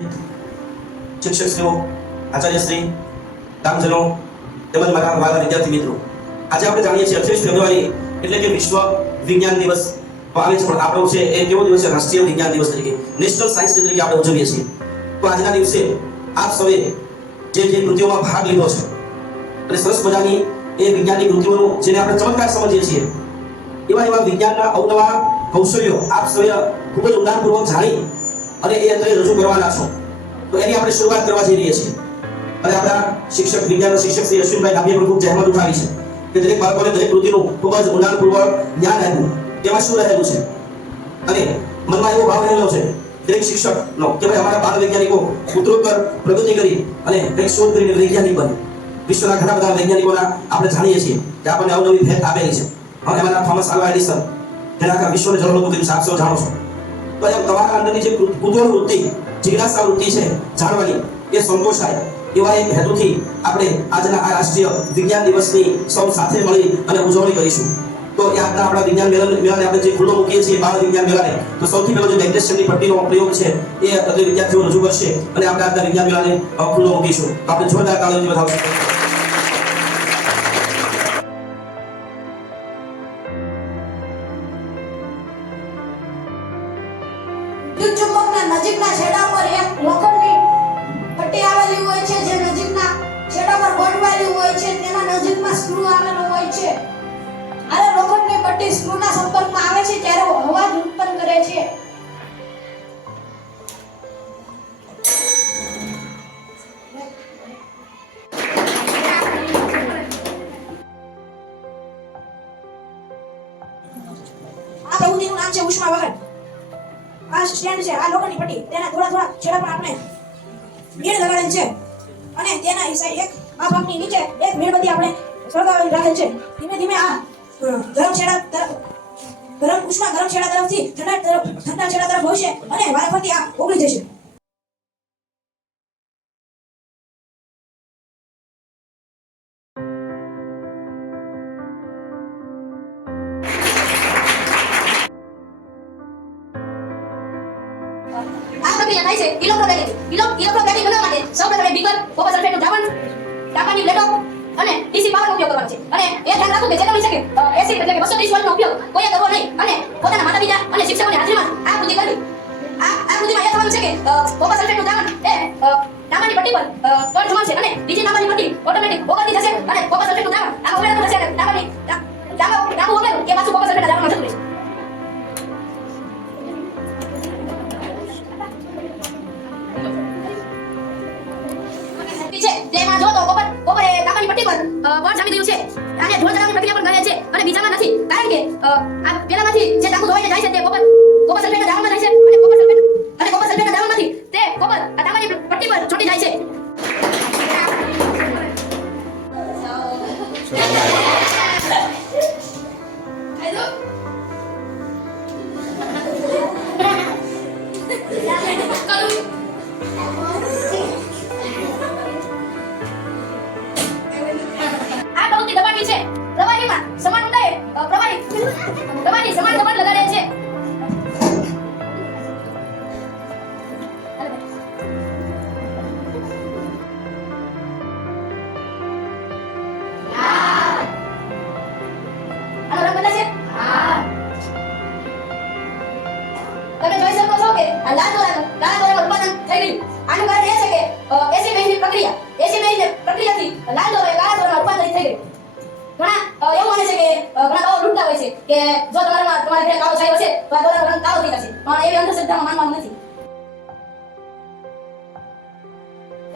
શિક્ષકશ્રીઓ, આચાર્યશ્રી, ગામજનો તેમજ મારા વાલા વિદ્યાર્થી મિત્રો, આજે આપણે જાણીએ છીએ 28 ફેબ્રુઆરી એટલે કે વિશ્વ વિજ્ઞાન દિવસ આવે છે, પણ આપણો છે એ કેવો દિવસ છે? રાષ્ટ્રીય વિજ્ઞાન દિવસ તરીકે, નેશનલ સાયન્સ ડે તરીકે આપણે ઉજવીએ છીએ. તો આજના દિવસે આપ સૌએ જે કૃતિઓમાં ભાગ લીધો છે અને સરસ મજાની એ વિજ્ઞાનની કૃતિઓનું જેને આપણે ચમત્કાર સમજીએ છીએ એવા વિજ્ઞાનના અવનવા કૌશલ્યો આપ સૌએ ખૂબ જ ઊંડાણપૂર્વક જાણી અને એ અત્યારે રજૂ કરવાના છો. તો એની આપણે શરૂઆત કરવા જઈ રહીએ છીએ. અને આપણા શિક્ષક વિજ્ઞાનના શિક્ષક શ્રી અશ્વિનભાઈ ડાભીએ પણ ખૂબ જહેમત ઉઠાવી છે કે દરેક બાળકોને દરેક કૃતિનું ખૂબ જ ઊંડાણપૂર્વક જ્ઞાન આપ્યું, તેમાં શું રહેલું છે. અને મનમાં એવો ભાવ રહેલો છે દરેક શિક્ષકનો કે ભાઈ અમારા બાળ વૈજ્ઞાનિકો ઉત્તરોત્તર પ્રગતિ કરી અને કંઈક શોધ કરીને વૈજ્ઞાનિક બને. વિશ્વના ઘણા બધા વૈજ્ઞાનિકોના આપણે જાણીએ છીએ કે આપણને અવનવી ભેટ આપેલી છે. હવે એમાંના થોમસ આલ્વા એડિસન, જેના આખા વિશ્વને જરૂર હતું તેમ આપ સૌ જાણો છો. તો એમ તમારા અંદરની જે કુતૂહલ વૃત્તિ, જિજ્ઞાસા વૃત્તિ છે જાણવાની, એ સંતોષાય એવા એક હેતુથી આપણે આજના આ રાષ્ટ્રીય વિજ્ઞાન દિવસની સૌ સાથે મળી અને ઉજવણી કરીશું. તો આજના આપણા વિજ્ઞાન મેળાને આપણે જે ખુલ્લો મૂકીએ છીએ બાળ વિજ્ઞાન મેળાને, તો સૌથી પહેલો જે મેગ્નેશિયમની પટ્ટીનો પ્રયોગ છે એ અત્યારે વિદ્યાર્થીઓ રજૂ કરશે અને આપણે આજના વિજ્ઞાન મેળાને ખુલ્લો મૂકીશું. તો આપણે જોરદાર તાળીઓથી વધાવશું. ચુંબકના નજીકના છેડા પર એક લોખંડની પટ્ટી આવેલી હોય છે, જે નજીકના છેડા પર ગોઠવાયેલી હોય છે. તેના નજીકમાં સ્ક્રૂ આવેલો હોય છે. આ લોખંડની પટ્ટી સ્ક્રૂના સંપર્કમાં આવે છે ત્યારે અવાજ ઉત્પન્ન કરે છે. આ પ્રવૃત્તિનું નામ છે ઉષ્માવહન. આ સ્ટેન્ડ છે, આ લોખંડની પટ્ટી, તેના થોડા છેડા પર આપણે મીણ લગાડેલ છે અને તેના એક આ ભાગની નીચે એક મીણબત્તી આપણે સળગાવેલી રાખેલ છે. ધીમે ધીમે આ ગરમ છેડા તરફથી ઠંડા છેડા તરફ વહેશે અને વારાફરતી આ ઓગળી જશે. આ પ્રક્રિયા થાય છે ઇલેક્ટ્રોકેમિકલ બનાવવા માટે સૌપ્રથમ બીકર, કોપર સલ્ફેટનું દ્રાવણ, તાંબાની પ્લેટો અને ડીસી પાવરનો ઉપયોગ કરવાનો છે. અને એ ધ્યાન રાખવું કે જેટલો બની શકે એસી એટલે કે 230 વોલ્ટનો ઉપયોગ કોઈએ કરવો નહીં અને પોતાના માતા-પિતા અને શિક્ષકોની હાજરીમાં આ કૃતિ કરવી. આ કૃતિમાં એ થવાનું છે કે કોપર સલ્ફેટનું દ્રાવણ એ તાંબાની પટ્ટી પર તળ જમાવશે અને બીજી તાંબાની પટ્ટી ઓટોમેટિક ઓગળતી જશે અને કોપર સલ્ફેટનું દ્રાવણ આ ઉમેરતું થશે અને તાંબુ ઉમેરું કે પાછું કોપર સલ્ફેટના દ્રાવણમાં જતું રહેશે. તેમાં જો તો કોપર એ તાંબાની પટ્ટી પર બળ જામી ગયું છે. આને ઢોળ ચડાવવાની પ્રક્રિયા પણ કહે છે અને બીજામાં નથી, કારણ કે આ પેલામાંથી જે તાંબુ ધોવાઈને જાય છે તે કોપર સલ્ફેટના દ્રાવણમાં જાય છે અને કોપર સલ્ફેટના દ્રાવણમાંથી તે કોપર આ તાંબાની પટ્ટી પર ચોંટી જાય છે. પ્રવાહીમાં સમાન ઊંડાઈએ પ્રવાહી સમાન દબાણ લગાડે છે. આનો રંગ બદલાશે. તમે જોઈ શકો છો કે આ લાલ દોરાનું ઉત્પાદન થઈ ગયું. આનું કારણ એ છે કે એસી બેઝની પ્રક્રિયાથી લાલ દોરા કાળા દોરામાં રૂપાંતરિત થઈ ગઈ. ઘણા એવું માને છે કે ઘણા લોકો લૂંટતા હોય છે કે જો તમારે ઘરે કાળો છાંયો હશે તો આ દોરાનો રંગ કાળો થઈ જશે, પણ એવી અંધશ્રદ્ધામાં માનવાનું નથી.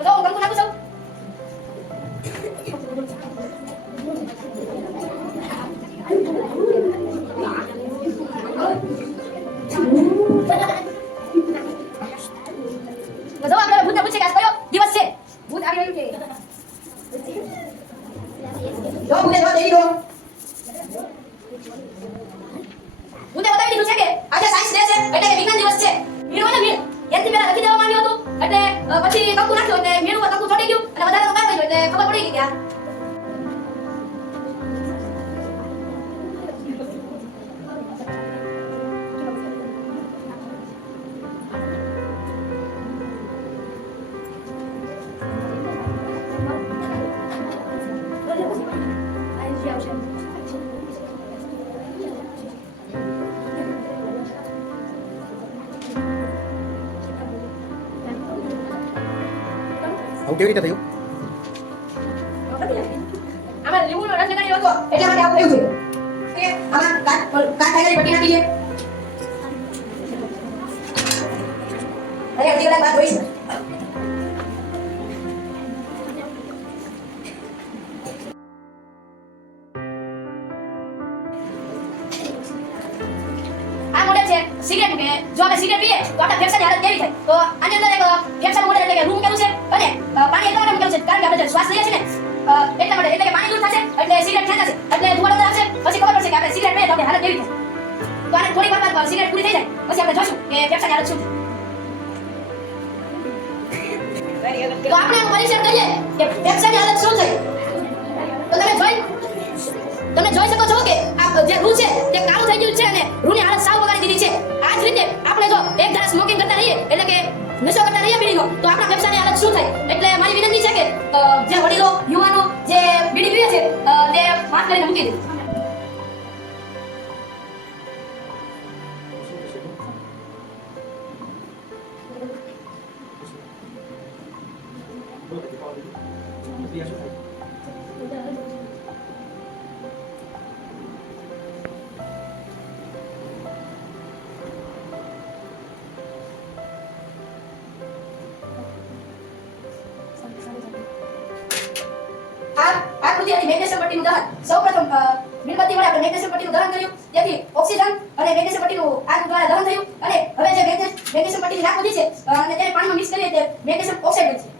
તો હું કંકુ નાખું છું. તો જો આપણે ભૂતને પૂછે કે આજ કયો દિવસ છે, ભૂત આવી રહ્યું છે. જો ભૂતે જો દેવી દો ભૂતે બતાવી દીધું છે કે આજે સાયન્સ ડે છે એટલે કે વિજ્ઞાન દિવસ છે. મીણું અને મીણ એનથી પહેલા લખી દેવામાં આવ્યું હતું એટલે પછી કંકુ નાખ્યો એટલે મીણું પર કંકુ ચોટી ગયું અને વધારે કાર કર્યો એટલે ખબર પડી ગઈ કે આ આવું કેવી રીતે થયું? આમાં લીંબુનો રસ લગાડ્યો હતો એટલા માટે આવું થયું છે આમાં કાઠાની પટ્ટી નાખી છે અરે અડધી કલાક બાદ જોઈશું આ મોડેલ છે સિગરેટ કે જો આપણે સિગરેટ પીએ તો આપણા ફેફસાની હાલત કેવી થાય તો આની અંદર એક ફેફસાનું મોડેલ એટલે કે રૂમ મૂકેલું છે અને પાણી એટલા માટે મૂકેલું છે કારણ કે આપણે જે શ્વાસ લઈએ છીએ ને એટલા માટે એટલે કે પાણી દૂર થશે એટલે સિગરેટ ખેંચાશે એટલે ધુમાડો અંદર આવશે પછી ખબર પડશે કે આપણે સિગરેટ પીએ તો આપણી હાલત કેવી થાય તો આને થોડી વાર બાદ સિગરેટ પૂરી થઈ જાય પછી આપણે જોશું કે ફેફસાની હાલત શું થાય તો આપણે એનું પરીક્ષણ કરીએ કે ફેફસાની હાલત શું થઈ તો તમે જોઈ શકો છો કે આ જે રૂ છે તે કાળું થઈ ગયું છે અને રૂની હાલત સાવ બગાડી દીધી છે આ જ રીતે આપણે જો એક ધારા સ્મોકિંગ કરતા રહીએ એટલે કે નશો કરતા રહીએ બીડીનો તો આપણા ફેફસાની હાલત શું થાય એટલે મારી વિનંતી છે કે જે વડીલો યુવાનો જે બીડી પીવે છે તે માફ કરીને મૂકી દે આ કૃતિની મેગ્નેશિયમ પટ્ટીનું દહન સૌપ્રથમ મીણબત્તી વડે આપણે મેગ્નેશિયમ પટ્ટીનું દહન કર્યું તેથી ઓક્સિજન અને મેગ્નેશિયમ પટ્ટીનું આગ દ્વારા દહન થયું અને હવે જે મેગ્નેશિયમ પટ્ટીની રાખ વધી છે અને તેને પાણીમાં મિક્સ કરીએ તે મેગ્નેશિયમ ઓક્સાઇડ બનશે